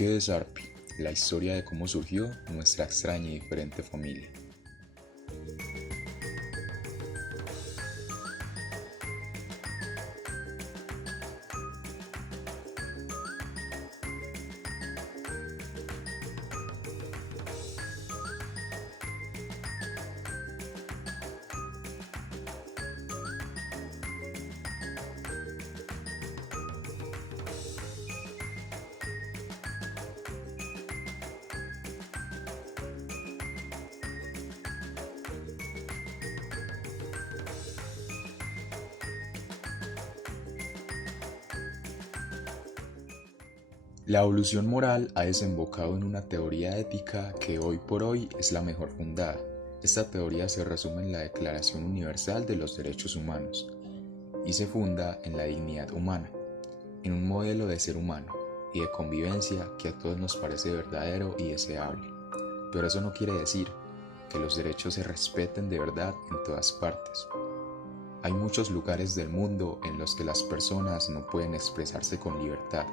¿Qué es Arpi? La historia de cómo surgió nuestra extraña y diferente familia. La evolución moral ha desembocado en una teoría ética que hoy por hoy es la mejor fundada. Esta teoría se resume en la Declaración Universal de los Derechos Humanos y se funda en la dignidad humana, en un modelo de ser humano y de convivencia que a todos nos parece verdadero y deseable. Pero eso no quiere decir que los derechos se respeten de verdad en todas partes. Hay muchos lugares del mundo en los que las personas no pueden expresarse con libertad,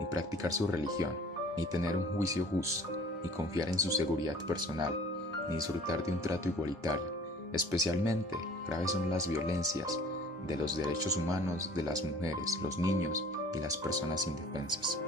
ni practicar su religión, ni tener un juicio justo, ni confiar en su seguridad personal, ni disfrutar de un trato igualitario. Especialmente graves son las violencias de los derechos humanos de las mujeres, los niños y las personas indefensas.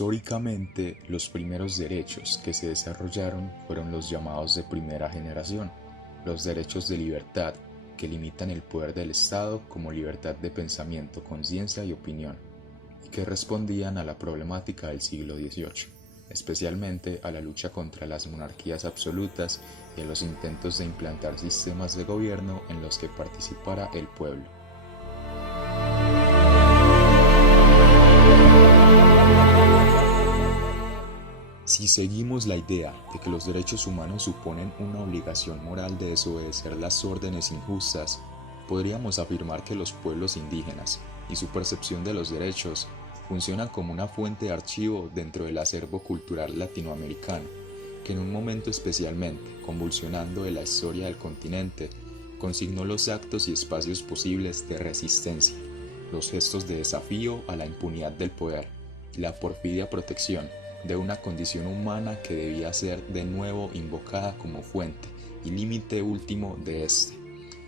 Históricamente, los primeros derechos que se desarrollaron fueron los llamados de primera generación, los derechos de libertad, que limitan el poder del Estado como libertad de pensamiento, conciencia y opinión, y que respondían a la problemática del siglo XVIII, especialmente a la lucha contra las monarquías absolutas y a los intentos de implantar sistemas de gobierno en los que participara el pueblo. Si seguimos la idea de que los derechos humanos suponen una obligación moral de desobedecer las órdenes injustas, podríamos afirmar que los pueblos indígenas y su percepción de los derechos funcionan como una fuente de archivo dentro del acervo cultural latinoamericano, que en un momento especialmente convulsionando de la historia del continente, consignó los actos y espacios posibles de resistencia, los gestos de desafío a la impunidad del poder y la porfidia protección de una condición humana que debía ser de nuevo invocada como fuente y límite último de éste,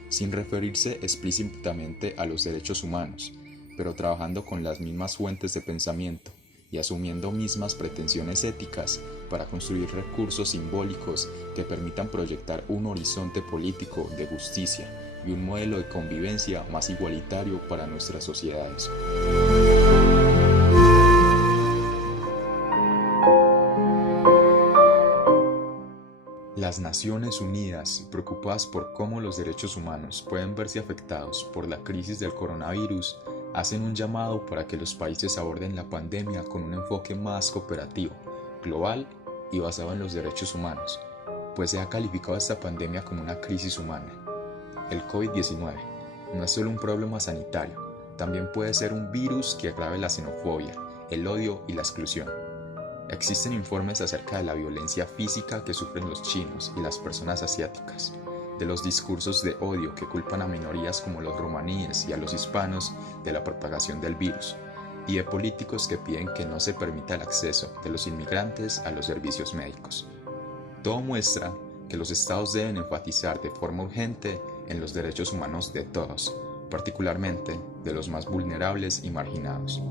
sin referirse explícitamente a los derechos humanos, pero trabajando con las mismas fuentes de pensamiento y asumiendo mismas pretensiones éticas para construir recursos simbólicos que permitan proyectar un horizonte político de justicia y un modelo de convivencia más igualitario para nuestras sociedades. Las Naciones Unidas, preocupadas por cómo los derechos humanos pueden verse afectados por la crisis del coronavirus, hacen un llamado para que los países aborden la pandemia con un enfoque más cooperativo, global y basado en los derechos humanos, pues se ha calificado esta pandemia como una crisis humana. El COVID-19 no es solo un problema sanitario, también puede ser un virus que agrave la xenofobia, el odio y la exclusión. Existen informes acerca de la violencia física que sufren los chinos y las personas asiáticas, de los discursos de odio que culpan a minorías como los romaníes y a los hispanos de la propagación del virus, y de políticos que piden que no se permita el acceso de los inmigrantes a los servicios médicos. Todo muestra que los estados deben enfatizar de forma urgente en los derechos humanos de todos, particularmente de los más vulnerables y marginados.